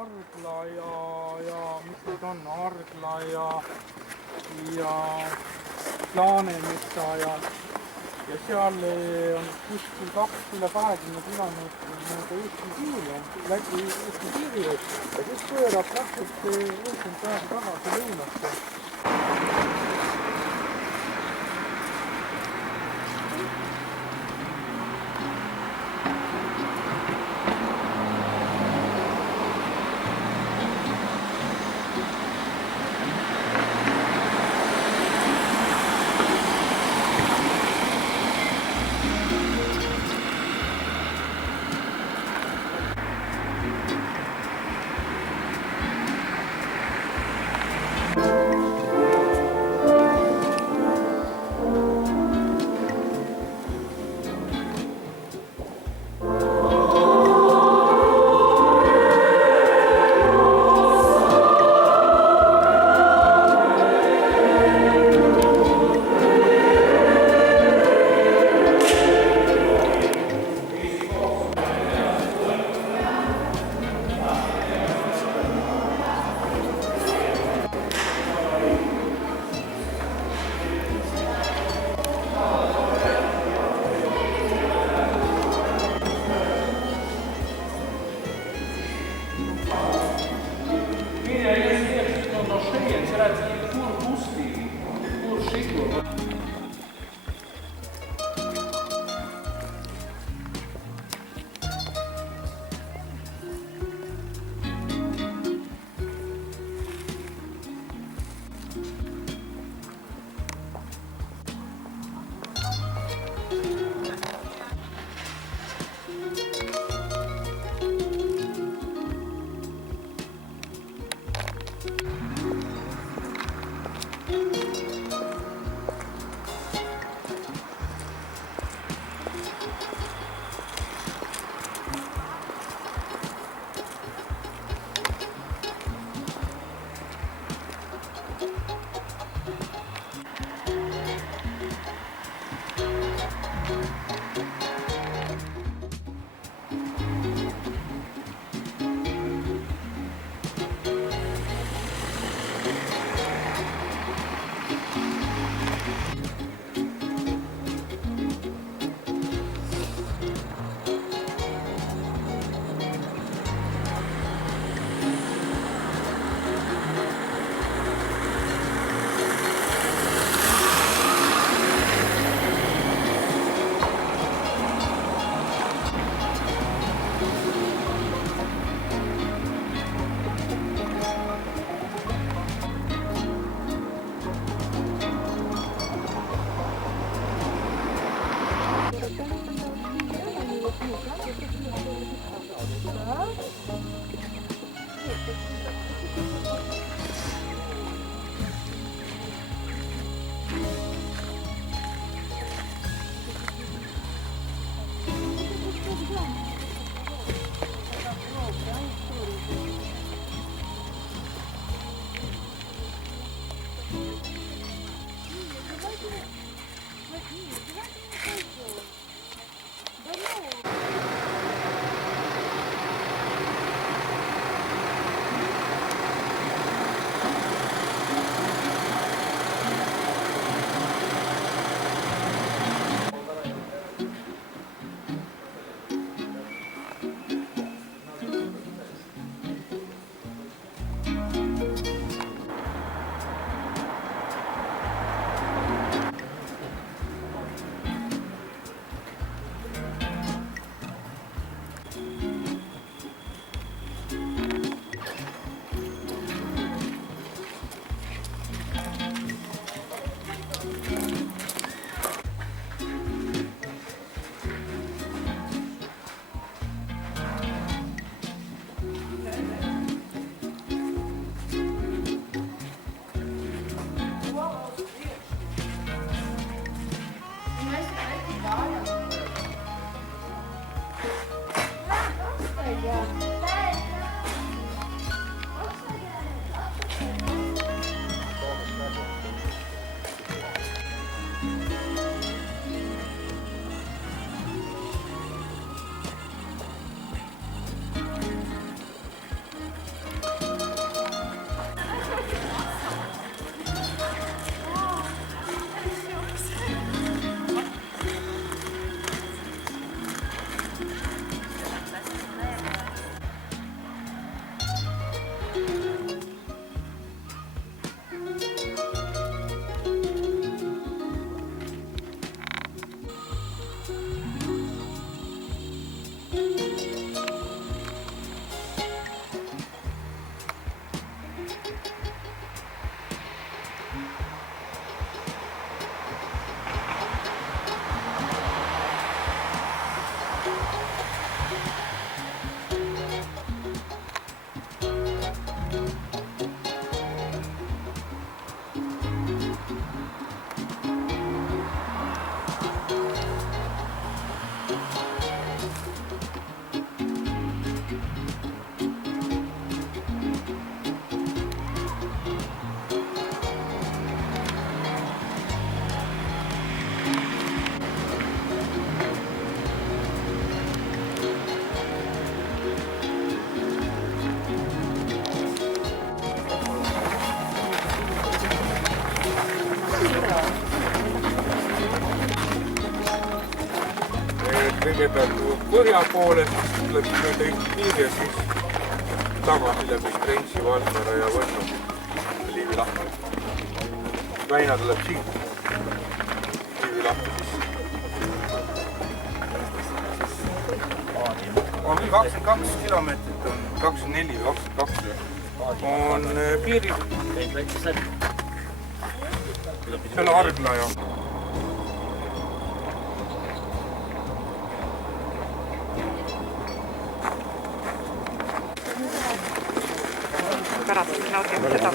Argla ja mis need on, Argla ja Laanemetsa ja seal on kuskil üle 20 kilomeetri mööda Eesti piiri, Läti-Eesti piiri ja siis pöörab täpselt 90 päeva tagasi lõunasse. Kõigepealt põhja poole, siis tuleb mööda Eesti piiri ja siis tagasi läbi Strentsi, Valmera ja Võnnu Liivi lahti. Väina tuleb siit Liivi lahti sisse. On 22 kilomeetrit, on 24 või 22 on piiri. See on Argla ja pärast naudime seda.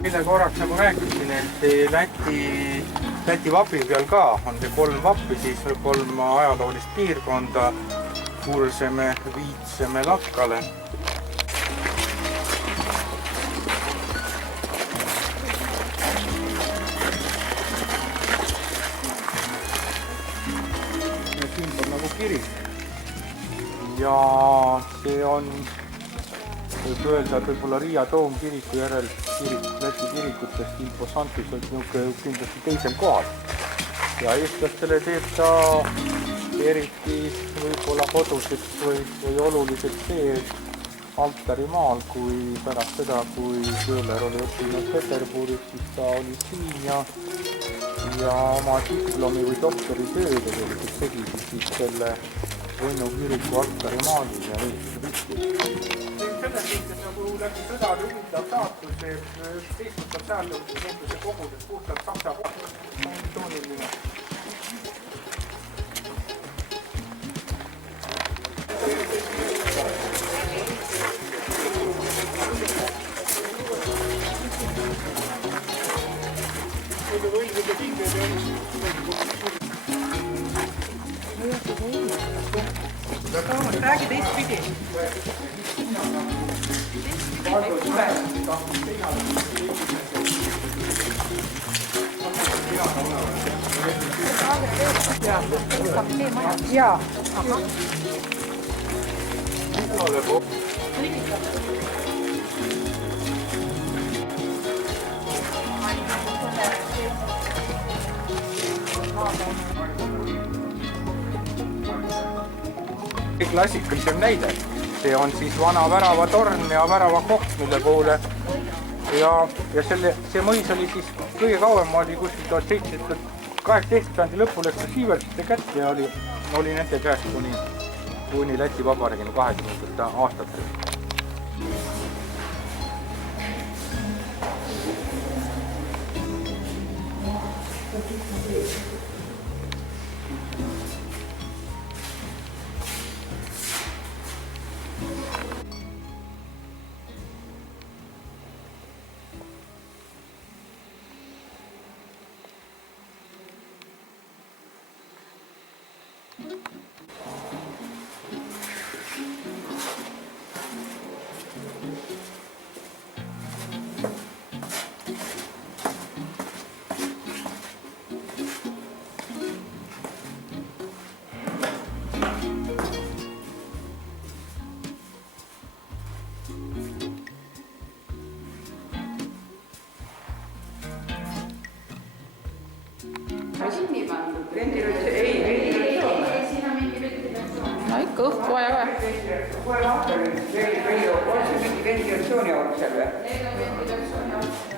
Mille korraks nagu rääkisin, et Läti vapi peal ka on see 3 vappi, siis 3 ajaloolist piirkonda, Kurseme, Viitseme, Lakkale. Ja siin on nagu kirik. Ja see on, võib öelda, et võib-olla Riia toomkiriku järel Läti kirikutest imposantis on kindlasti teisel kohal. Ja eestlastele teeb ta eriti võib-olla koduseks või oluliseks see altarimaal, kui pärast seda, kui Köhler oli õppinud Peterburis, siis ta oli siin ja oma diplomi või doktoritöö tegelikult tegi siis selle Võnnu kiriku altarimaali ja selles mõttes nagu läbi sõdade huvitav saatus, et 11. sajandil muutus see kogudes puhtalt saksa funktsiooniline. Räägi teistpidi. Jaa. klassikalisem näide. See on siis vana väravatorn ja väravakoht, mille poole ja see mõis oli siis kõige kauem oli kuskil 1718 sajandi lõpul läks Siiversite kätte ja oli nende käest kuni Läti Vabariigini 20. aastatel. Kinni pandud. Ventilatsioon. Siin on mingi ventilatsioon. No ikka õhku vaja ka. Kohe lahtel on mingi ventilatsiooni olnud seal või? Need on ventilatsiooni olnud.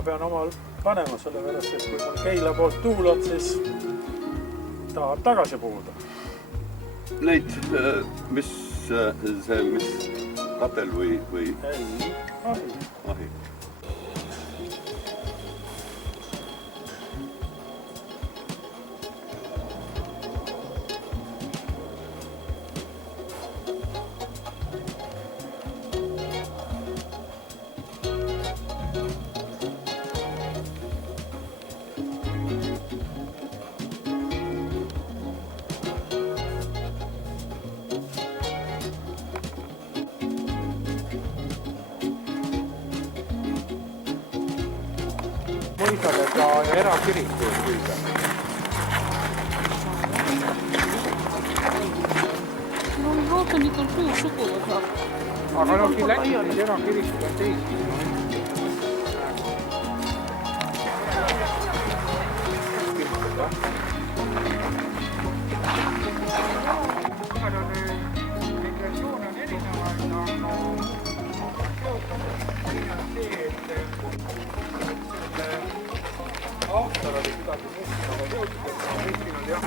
mina pean omal panema selle verest, et kui mul Keila poolt tuul on, siis tahab tagasi puhuda. Neid, mis katel või? Ei, ahi. mõisadega ja erakiriku külge. No on rohkem ikka suur suguvõsa. Aga no Lätis erakirikud on teised. Versioon on erinevaid, aga aastal oli kuidagi muust, aga jõudnud, et Eestil oli jah.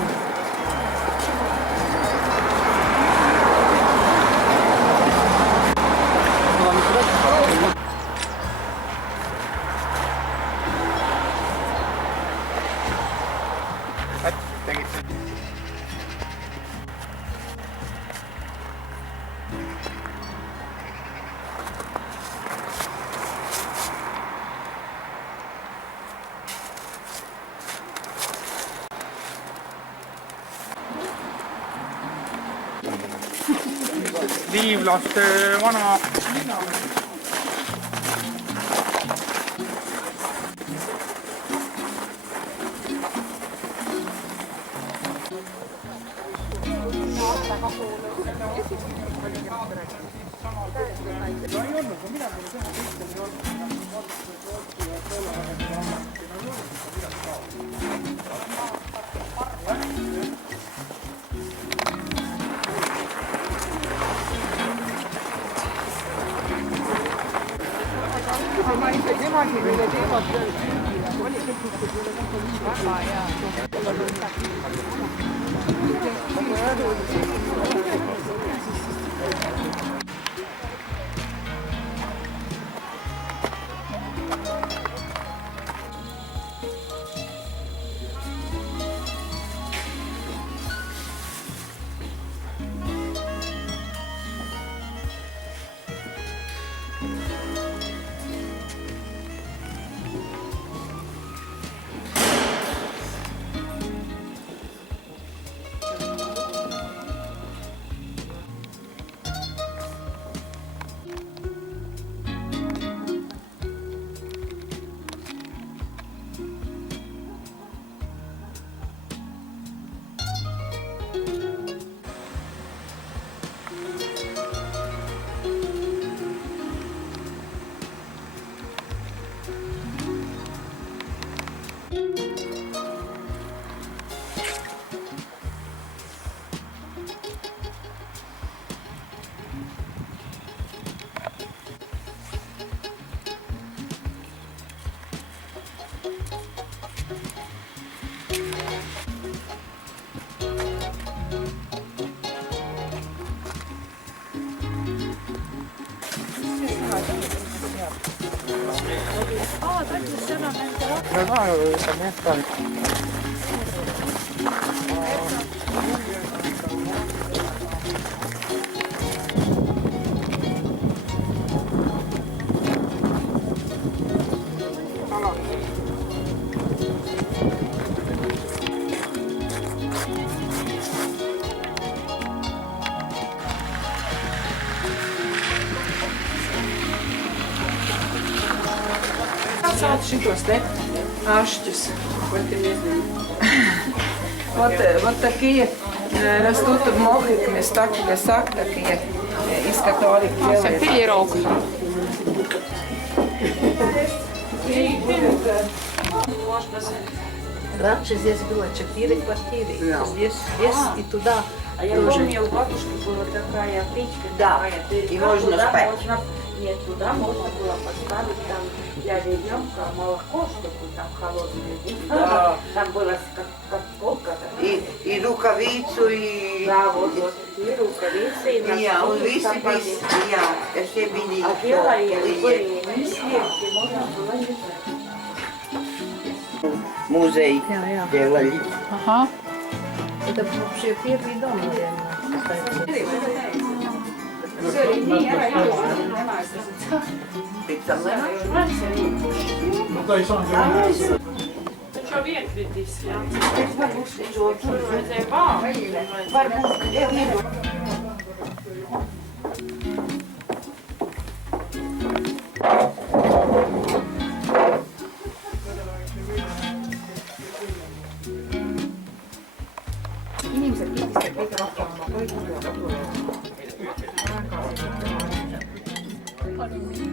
Liivlaste vana linna. No ei olnud, kui midagi teha teistel ei olnud. Ma ikka temagi meile teevad väga hea. No no, también está. Sāc šitos te ašķus. Вот такие растут в мокрых местах, в лесах, такие, из которых делают. Пилирок. Раньше здесь было 4 квартиры, здесь и туда. А я помню, у бабушки была такая печка. Да, и можно спать. Нет, туда можно было поставить там Я ребенка молоко, чтобы там холодное. Да. Там было как колка-то. И рукавицу, и... Да, вот, и рукавицы, и Ja, un носки, visi сапоги. bija, jā, šie bija А белые были не сливки, можно было лежать. Музей Jā. делали. Ага. Это вообще первый дом, наверное, кстати. Se oli niin eräjuhlinen nämä. Pitää olla. Mutta ei saanut jo. Jag vet inte. Ihmiset ihmiset eikä rohkeamman poikia kotua. Har du